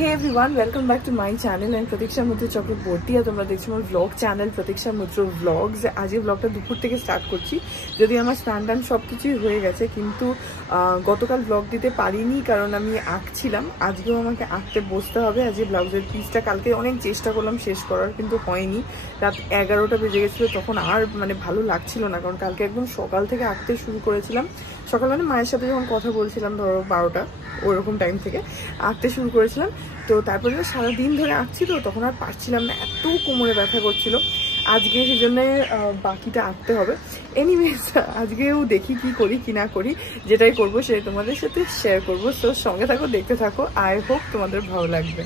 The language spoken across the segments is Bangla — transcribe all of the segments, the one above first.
Hey everyone, welcome back to my channel and Pratiksha Mutru Chakraborty আর তোমরা দেখছো আমার vlog channel Pratiksha Mutru vlogs। আজকে vlogটা দুপুর থেকে স্টার্ট করছি, যদি আমার স্নান টান সবকিছুই হয়ে গেছে, কিন্তু গতকাল vlog দিতে পারিনি কারণ আমি আঁকছিলাম। আজকেও আমাকে আঁকতে বসতে হবে। আজকে ব্লাউজের পিসটা কালকে অনেক চেষ্টা করলাম শেষ করার, কিন্তু হয়নি। রাত 11টা বেজে গেছিলো, তখন আর ভালো লাগছিল না, কারণ কালকে একদম সকাল থেকে আঁকতে শুরু করেছিলাম। সকাল মায়ের সাথে যখন কথা বলছিলাম, ধরো 12টা ওরকম টাইম থেকে আঁকতে শুরু করেছিলাম। তো তারপরে সারাদিন ধরে আঁকছি, তো তখন আর পারছিলাম না, এত কোমরে ব্যথা করছিল। আজকে সেই জন্যে বাকিটা আঁকতে হবে। এনিওয়েজ আজকেও দেখি কি করি কি না করি, যেটাই করবো সেটাই তোমাদের সাথে শেয়ার করবো। তো সঙ্গে থাকো, দেখতে থাকো। আই হোপ তোমাদের ভালো লাগবে।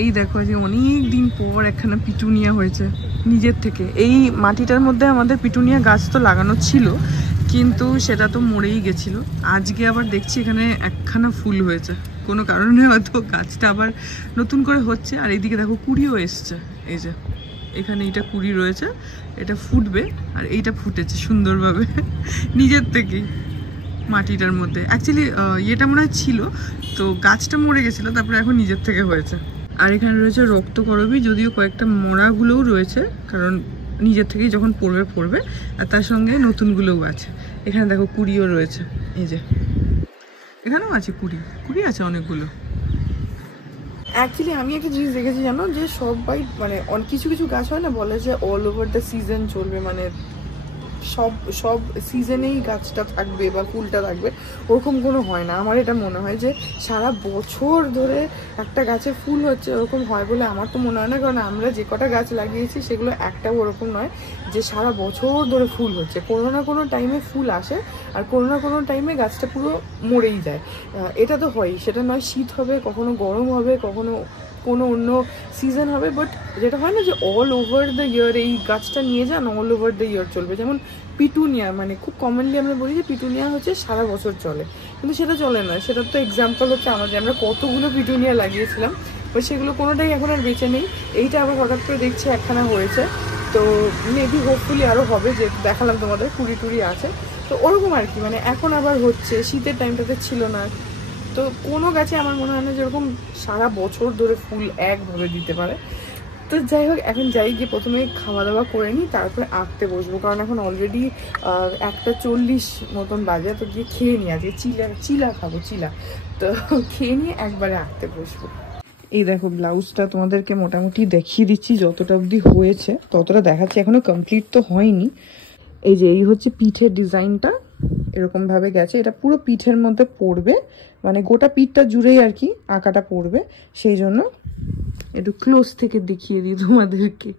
এই দেখো যে অনেক দিন পর একখানা পিটুনিয়া হয়েছে নিজের থেকে। এই মাটিটার মধ্যে আমাদের পিটুনিয়া গাছ তো লাগানো ছিল, কিন্তু সেটা তো মরেই গেছিল। আজকে আবার দেখছি এখানে একখানা ফুল হয়েছে, কোনো কারণে হয়তো গাছটা আবার নতুন করে হচ্ছে। আর এইদিকে দেখো কুড়িও এসছে, এই যে এখানে এইটা কুড়ি রয়েছে, এটা ফুটবে। আর এইটা ফুটেছে সুন্দরভাবে নিজের থেকেই মাটিটার মধ্যে। অ্যাকচুয়ালি ইয়েটা মনে হয় ছিল, তো গাছটা মরে গেছিলো, তারপরে এখন নিজের থেকে হয়েছে। আর এখানে রয়েছে রক্তকরবী, যদিও কয়েকটা মরাগুলোও রয়েছে, কারণ নিজের থেকেই যখন পড়বে। আর তার সঙ্গে নতুনগুলোও আছে। এখানে দেখো কুড়িও রয়েছে, এই যে এখানেও আছে কুড়ি আছে অনেকগুলো। অ্যাকচুয়ালি আমি একটা জিনিস দেখেছি জানো, যে সবাই কিছু কিছু গাছ হয় না, বলে যে অল ওভার দ্য সিজন চলবে, সব সিজনেই গাছটা থাকবে বা ফুলটা থাকবে, ওরকম কোনো হয় না। আমার এটা মনে হয় যে সারা বছর ধরে একটা গাছে ফুল হচ্ছে, ওরকম হয় বলে আমার তো মনে হয় না। কারণ আমরা যে কটা গাছ লাগিয়েছি সেগুলো একটাও ওরকম নয় যে সারা বছর ধরে ফুল হচ্ছে। কোনো না কোনো টাইমে ফুল আসে, আর কোনো না কোনো টাইমে গাছটা পুরো মরেই যায়। এটা তো হয়ই, সেটা নয় শীত হবে, কখনো গরম হবে, কখনো কোনো অন্য সিজন হবে। বাট যেটা হয় না যে অল ওভার দ্য ইয়ার এই গাছটা নিয়ে যান, অল ওভার দ্য ইয়ার চলবে। যেমন পিটুনিয়া, খুব কমনলি আমরা বলি যে পিটুনিয়া হচ্ছে সারা বছর চলে, কিন্তু সেটা চলে না। সেটার তো এক্সাম্পল হচ্ছে আমরা কতগুলো পিটুনিয়া লাগিয়েছিলাম, বাট সেগুলো কোনোটাই এখন আর বেঁচে নেই। এইটা আবার হঠাৎ করে দেখছি একখানা হয়েছে, তো মেবি হোপফুলি আরও হবে। যে দেখালাম তোমাদের কুড়ি আছে, তো ওরকম আর কি। এখন আবার হচ্ছে, শীতের টাইমটাতে ছিল না। তো কোনো গাছে আমার মনে হয় না যেরকম সারা বছর ধরে ফুল একভাবে দিতে পারে। তো যাই হোক, এখন যাই, গিয়ে প্রথমে খাওয়া দাওয়া করে নিই, তারপরে আঁকতে বসবো। কারণ এখন অলরেডি 1:40 মতন বাজে। তো গিয়ে খেয়ে নিই, আজকে চিলা খাবো, তো খেয়ে নিয়ে একবারে আঁকতে বসবো। এই দেখো ব্লাউজটা তোমাদেরকে মোটামুটি দেখিয়ে দিচ্ছি, যতটা অবধি হয়েছে ততটা দেখাচ্ছি, এখনো কমপ্লিট তো হয়নি। এই যে এই হচ্ছে পিঠের ডিজাইনটা, এরকম ভাবে গেছে। এটা পুরো পিঠের মধ্যে পড়বে, গোটা পিঠটা জুড়েই আর কি আঁকাটা পড়বে। সেই জন্য একটু ক্লোজ থেকে দেখিয়ে দিই তোমাদেরকে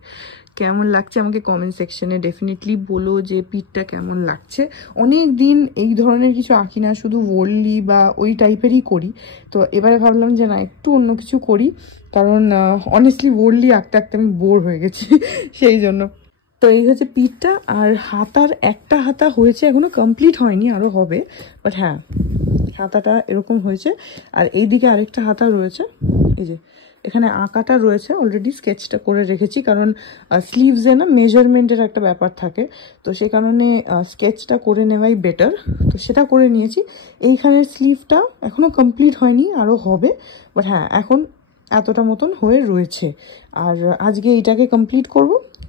কেমন লাগছে। আমাকে কমেন্ট সেকশনে ডেফিনেটলি বলো যে পিঠটা কেমন লাগছে। অনেক দিন এই ধরনের কিছু আঁকি না, শুধু ওয়ার্লি বা ওই টাইপেরই করি। তো এবারে ভাবলাম যে না, একটু অন্য কিছু করি, কারণ অনেস্টলি ওয়ার্লি আঁকতে আঁকতে আমি বোর হয়ে গেছি সেই জন্য। তো এই হচ্ছে পিঠটা। আর হাতার একটা হাতা হয়েছে, এখনো কমপ্লিট হয়নি, আরও হবে। বাট হ্যাঁ, হাতাটা এরকম হয়েছে। আর এইদিকে আরেকটা হাতা রয়েছে, এই যে এখানে আঁকাটা রয়েছে, অলরেডি স্কেচটা করে রেখেছি। কারণ স্লিভসে না মেজারমেন্টের একটা ব্যাপার থাকে, তো সেই কারণে স্কেচটা করে নেওয়াই বেটার। তো সেটা করে নিয়েছি। এইখানের স্লিভটা এখনও কমপ্লিট হয়নি, আরও হবে। বাট হ্যাঁ, এখন এতটা মতন হয়ে রয়েছে। আর আজকে এইটাকে কমপ্লিট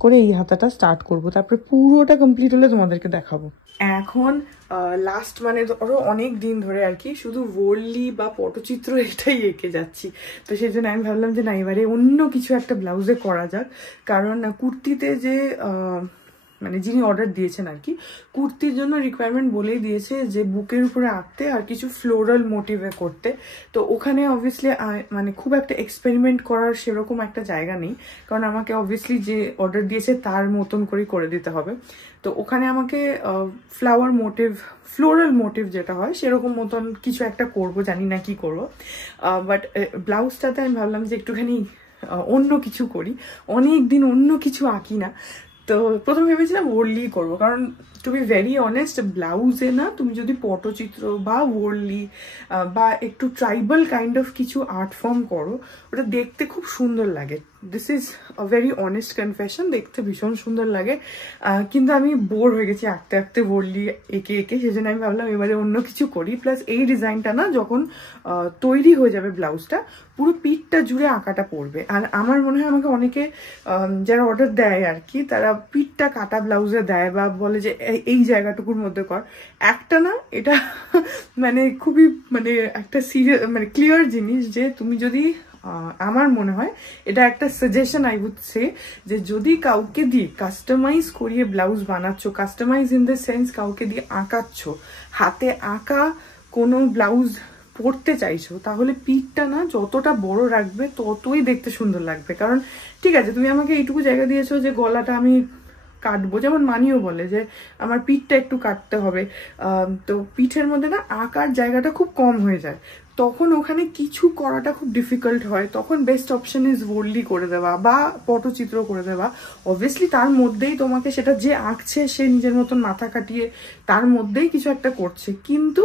করে এই হাতাটা স্টার্ট করব, তারপরে পুরোটা কমপ্লিট হলে তোমাদেরকে দেখাবো। এখন লাস্ট ধরো অনেক দিন ধরে আর কি শুধু ওয়ার্লি বা পটচিত্র এটাই এঁকে যাচ্ছি। তো সেই জন্য আমি ভাবলাম যে না, এবারে অন্য কিছু একটা ব্লাউজে করা যাক। কারণ কুর্তিতে যে যিনি অর্ডার দিয়েছেন আর কি, কুর্তির জন্য রিকোয়ারমেন্ট বলেই দিয়েছে যে বুকের উপরে আঁকতে আর কিছু ফ্লোরাল মোটিভে করতে। তো ওখানে অবভিয়াসলি খুব একটা এক্সপেরিমেন্ট করার সেরকম একটা জায়গা নেই, কারণ আমাকে অবভিয়াসলি যে অর্ডার দিয়েছে তার মতন করে দিতে হবে। তো ওখানে আমাকে ফ্লোরাল মোটিভ যেটা হয় সেরকম মতন কিছু একটা করব, জানি না কি করবো। বাট ব্লাউজটাতে আমি ভাবলাম যে একটুখানি অন্য কিছু করি, অনেক দিন অন্য কিছু আঁকি না। তো প্রথমে ভেবেছিলাম ওরলি করবো, কারণ টু বি ভেরি অনেস্ট ব্লাউজে না তুমি যদি পটচিত্র বা ওরলি বা একটু ট্রাইবাল কাইন্ড অফ কিছু আর্ট ফর্ম করো, ওটা দেখতে খুব সুন্দর লাগে। This is a very honest confession, দেখতে ভীষণ সুন্দর লাগে। কিন্তু আমি বোর হয়ে গেছি আঁকতে আঁকতে ওরলি এঁকে এঁকে, সেজন্য আমি ভাবলাম এবারে অন্য কিছু করি। প্লাস এই ডিজাইনটা না যখন তৈরি হয়ে যাবে ব্লাউজটা, পুরো পিঠটা জুড়ে আঁকাটা পড়বে। আর আমার মনে হয় আমাকে অনেকে যারা অর্ডার দেয় আর কি, তারা পিঠটা কাটা ব্লাউজে দেয় বা বলে যে এই জায়গাটুকুর মধ্যে কর। একটা না এটা মানে খুবই মানে একটা সিরিয়াস মানে ক্লিয়ার জিনিস যে তুমি যদি আমার মনে হয় এটা একটা সাজেশন আই উড সে, যে যদি কাউকে দিয়ে কাস্টমাইজ করিয়ে ব্লাউজ বানাচ্ছ, কাস্টমাইজ ইন দ্য সেন্স কাউকে দিয়ে আঁকাচ্ছ, হাতে আঁকা কোনো ব্লাউজ পরতে চাইছো, তাহলে পিঠটা না যতটা বড় রাখবে ততই দেখতে সুন্দর লাগবে। কারণ ঠিক আছে তুমি আমাকে এইটুকু জায়গা দিয়েছো যে গলাটা আমি কাটবো, যেমন মানিও বলে যে আমার পিঠটা একটু কাটতে হবে, তো পিঠের মধ্যে না আঁকার জায়গাটা খুব কম হয়ে যায়, তখন ওখানে কিছু করাটা খুব ডিফিকাল্ট হয়। তখন বেস্ট অপশন ইজ ওরলি করে দেওয়া বা পটচিত্র করে দেওয়া। অবভিয়াসলি তার মধ্যেই তোমাকে সেটা যে আঁকছে সে নিজের মতন মাথা কাটিয়ে তার মধ্যেই কিছু একটা করছে, কিন্তু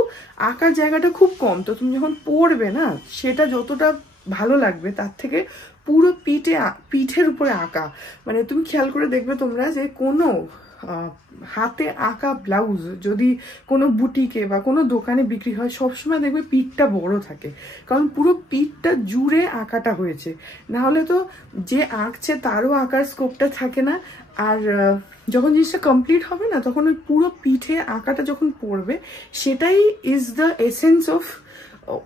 আঁকার জায়গাটা খুব কম। তো তুমি যখন পড়বে না, সেটা যতটা ভালো লাগবে তার থেকে পুরো পিঠের উপরে আঁকা। মানে তুমি খেয়াল করে দেখবে তোমরা যে কোনো হাতে আঁকা ব্লাউজ যদি কোনো বুটিকে বা কোনো দোকানে বিক্রি হয়, সবসময় দেখবে পিঠটা বড় থাকে, কারণ পুরো পিঠটা জুড়ে আঁকাটা হয়েছে। নাহলে তো যে আঁকছে তারও আঁকার স্কোপটা থাকে না। আর যখন জিনিসটা কমপ্লিট হবে না, তখন ওই পুরো পিঠে আঁকাটা যখন পড়বে, সেটাই ইজ দ্য এসেন্স অফ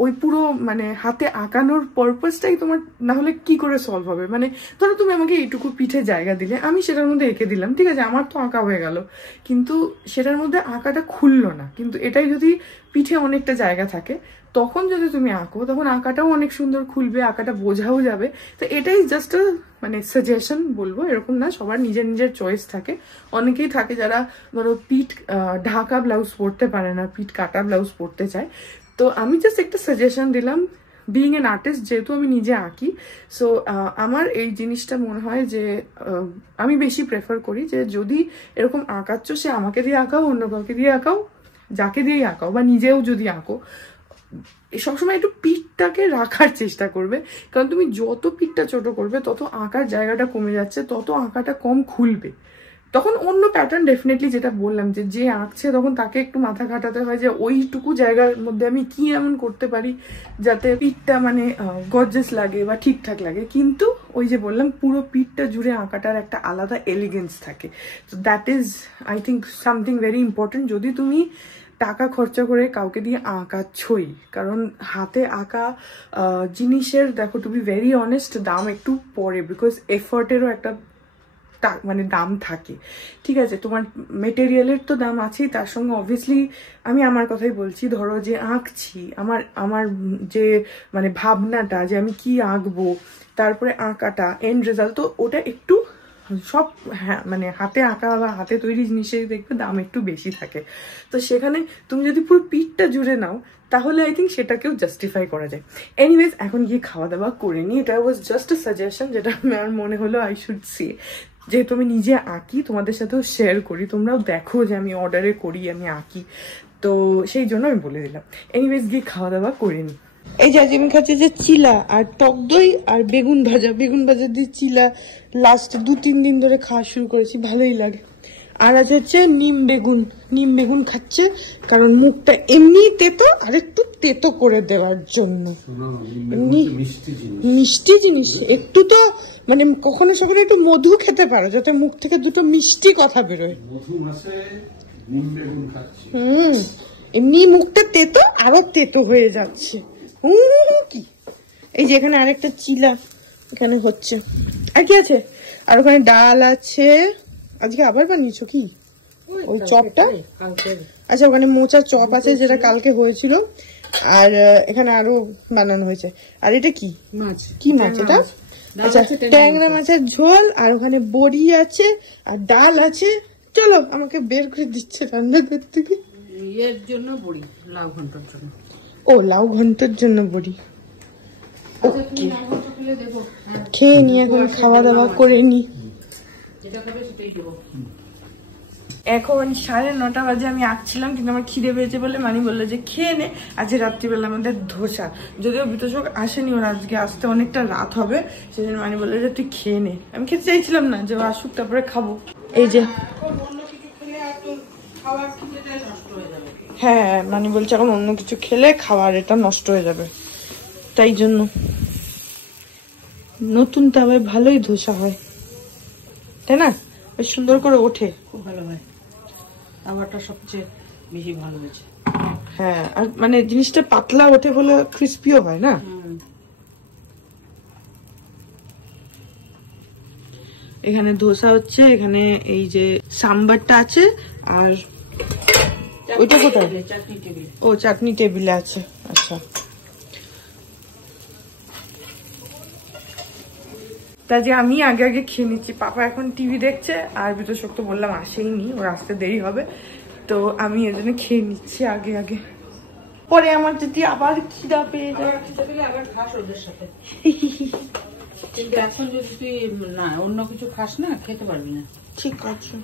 ওই পুরো মানে হাতে আঁকানোর পারপাসটাই তোমার না হলে কি করে সলভ হবে। মানে ধরো তুমি আমাকে এইটুকু পিঠে জায়গা দিলে, আমি সেটার মধ্যে এঁকে দিলাম, ঠিক আছে আমার তো আঁকা হয়ে গেল, কিন্তু সেটার মধ্যে আঁকাটা খুললো না। কিন্তু এটাই যদি পিঠে অনেকটা জায়গা থাকে, তখন যদি তুমি আঁকো, তখন আঁকাটাও অনেক সুন্দর খুলবে, আঁকাটা বোঝাও যাবে। তো এটাই জাস্ট মানে সাজেশন বলবো, এরকম না, সবার নিজের নিজের চয়েস থাকে। অনেকেই থাকে যারা ধরো পিঠ ঢাকা ব্লাউজ পরতে পারে না, পিঠ কাটা ব্লাউজ পরতে চায়। তো আমি জাস্ট একটা সাজেশন দিলাম, বিইং অ্যান আর্টিস্ট, যেহেতু আমি নিজে আঁকি, সো আমার এই জিনিসটা মনে হয় যে আমি বেশি প্রেফার করি যে যদি এরকম আঁকাচ্ছ, সে আমাকে দিয়ে আঁকাও, অন্য কাউকে দিয়ে আঁকাও, যাকে দিয়েই আঁকাও, বা নিজেও যদি আঁকো, সবসময় একটু পিঠটাকে রাখার চেষ্টা করবে। কারণ তুমি যত পিঠটা ছোট করবে, তত আঁকার জায়গাটা কমে যাচ্ছে, তত আঁকাটা কম খুলবে। তখন অন্য প্যাটার্ন ডেফিনেটলি, যেটা বললাম যে আঁকছে তখন তাকে একটু মাথা খাটাতে হয় যে ওইটুকু জায়গার মধ্যে আমি কি এমন করতে পারি যাতে পিঠটা মানে গর্জাস লাগে বা ঠিকঠাক লাগে। কিন্তু ওই যে বললাম, পুরো পিঠটা জুড়ে আঁকাটার একটা আলাদা এলিগেন্স থাকে। তো that is I think something very important, যদি তুমি টাকা খরচা করে কাউকে দিয়ে আঁকাচ্ছই। কারণ হাতে আঁকা জিনিসের, দেখো টু বি ভেরি অনেস্ট, দাম একটু পড়ে, বিকজ এফর্টেরও একটা মানে দাম থাকে। ঠিক আছে, তোমার মেটেরিয়ালের তো দাম আছেই, তার সঙ্গে অবভিয়াসলি আমি আমার কথাই বলছি, ধরো যে আঁকছি, আমার যে মানে ভাবনাটা যে আমি কি আঁকবো, তারপরে আঁকাটা এন্ড রেজাল্ট, তো ওটা একটু সব হ্যাঁ মানে হাতে আঁকা বা হাতে তৈরি জিনিসের দেখবে দাম একটু বেশি থাকে। তো সেখানে তুমি যদি পুরো পিঠটা জুড়ে নাও, তাহলে আই থিঙ্ক সেটাকেও জাস্টিফাই করা যায়। এনিওয়েজ, এখন গিয়ে খাওয়া দাওয়া করে নিই। এটা ওয়াজ জাস্ট এ সাজেশন, যেটা আমার মনে হলো আই শুড সে, যেহেতু আমি নিজে আঁকি, তোমাদের সাথেও শেয়ার করি, তোমরাও দেখো যে আমি অর্ডারে করি, আমি আঁকি, তো সেই জন্য আমি বলে দিলাম। এনিওয়েজ, গিয়ে খাওয়া দাওয়া করে নিই। এই যে আমি খাচ্ছি যে চিলা আর টক দই আর বেগুন ভাজা দিয়ে চিলা লাস্ট 2-3 দিন ধরে খাওয়া শুরু করেছি, ভালোই লাগে। আর আছে হচ্ছে নিম বেগুন খাচ্ছে, কারণ মুখটা এমনি তেতো, আর একটু তেতো করে দেওয়ার জন্য। মিষ্টি জিনিস একটু তো মানে কখনো সকালে একটু মধু খেতে পারো, যাতে মুখ থেকে দুটো মিষ্টি কথা বেরোয়। এমনি মুখটা তেতো, আরো তেতো হয়ে যাচ্ছে। কি এই যে এখানে আরেকটা চিলা এখানে হচ্ছে, আর কি আছে, আর ওখানে ডাল আছে। আজকে আবার বানিয়েছো কি ওই চপটা? আচ্ছা, ওখানে মোচা চপ আছে, যেটা কালকে হয়েছিল, আর এখানে আরো বানানো হয়েছে। আর এটা কি মাছ? কি মাছ এটা? আচ্ছা, ট্যাংরা মাছের ঝোল, আর ওখানে বড়ি আছে আর ডাল আছে। চলো, আমাকে বের করে দিচ্ছে রান্নাঘর থেকে। এর জন্য বড়ি, লাউ ঘন্টার জন্য। ও, লাউ ঘন্টার জন্য বড়ি। ওকে, খেয়ে নি, এখন খাওয়া দাওয়া করে নি। যেটা খাবে সেটাই দেবো। এখন 9:30 বাজে, আমি আসছিলাম কিন্তু আমার খিদে পেয়েছে বলে মানি বললো যে খেয়ে নে। আজকে রাত্রিবেলা আমাদের ধোসা, যদিও বিতোষক আসেনি, ওর আজকে আসতে অনেকটা রাত হবে, সেজন্য মানি বললো যে তুই খেয়ে নে। আমি খেতে চাইছিলাম না, যে ও আসুক তারপরে খাবো। এই যে হ্যাঁ, মানি বলছে এখন অন্য কিছু খেলে খাবার এটা নষ্ট হয়ে যাবে, তাই জন্য। নতুন তাওয়ায় ভালোই ধোসা হয়, তাই না? বেশ সুন্দর করে ওঠে। খুব ভালো হয়, খাবারটা সবচেয়ে বেশি ভালো হয়েছে। হ্যাঁ, আর মানে জিনিসটা পাতলা ওঠে বলে ক্রিস্পিও হয় না। এখানে ধোসা হচ্ছে, এখানে এই যে সাম্বারটা আছে, আর ওইটা কোথায়? চাটনি টেবিল। ও, চাটনি টেবিলে আছে। আচ্ছা, তাই যে আমি আগে আগে খেয়ে নিচ্ছি। পাপা এখন টিভি দেখছে, আর বিতোষক তো বললাম আসেইনি, ওর আসতে দেরি হবে, তো আমি এজন্য খেয়ে নিচ্ছি আগে আগে। পরে আমার যদি আবার খিদা পেয়ে যায়, খিদে পেলে আবার খাস ওদের সাথে। কিন্তু এখন যদি তুই না অন্য কিছু খাস না, খেতে পারবি না। ঠিক আছে।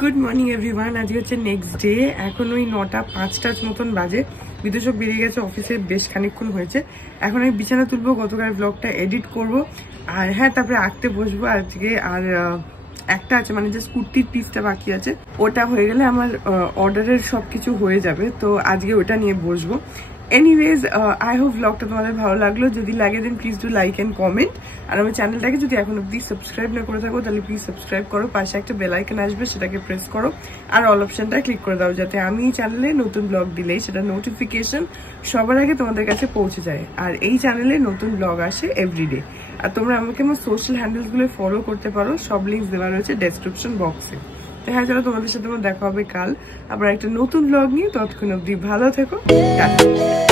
গুড মর্নিং এভরিওয়ান, আজকে হচ্ছে নেক্সট ডে। এখন ওই 9:05 মতন বাজে। বিদূষক বেরিয়ে গেছে অফিসে, বেশ খানিকক্ষণ হয়েছে। এখন আমি বিছানা তুলবো, গতকাল ব্লগটা এডিট করব, আর হ্যাঁ তারপরে আঁকতে বসবো আজকে। আর একটা আছে, মানে জাস্ট কুর্তির পিসটা বাকি আছে, ওটা হয়ে গেলে আমার অর্ডারের সবকিছু হয়ে যাবে, তো আজকে ওটা নিয়ে বসবো। এনিওয়েজ, আই হোপ ব্লগটা তোমাদের ভালো লাগলো। যদি লাগে then please do like and comment. আর আমার চ্যানেলটাকে যদি এখন অব্দি সাবস্ক্রাইব না করে থাকো তাহলে প্লিজ সাবস্ক্রাইব করো। পাশে একটা বেল আইকন আসবে, সেটাকে প্রেস করো, আর অল অপশনটা ক্লিক করে দাও, যাতে আমি এই চ্যানেলে নতুন ব্লগ দিলেই সেটা নোটিফিকেশন সবার আগে তোমাদের কাছে পৌঁছে যায়। আর এই চ্যানেলে নতুন ব্লগ আসে এভরিডে। আর তোমরা আমাকে আমার সোশ্যাল হ্যান্ডেলসগুলো ফলো করতে পারো, সব লিঙ্কস দেওয়া রয়েছে ডেসক্রিপশন বক্সে। তো হ্যাঁ, চলো তোমাদের সাথে আমার দেখা হবে কাল আবার একটা নতুন ব্লগ নিয়ে। ততক্ষণ অব্দি ভালো থেকো, টাটা।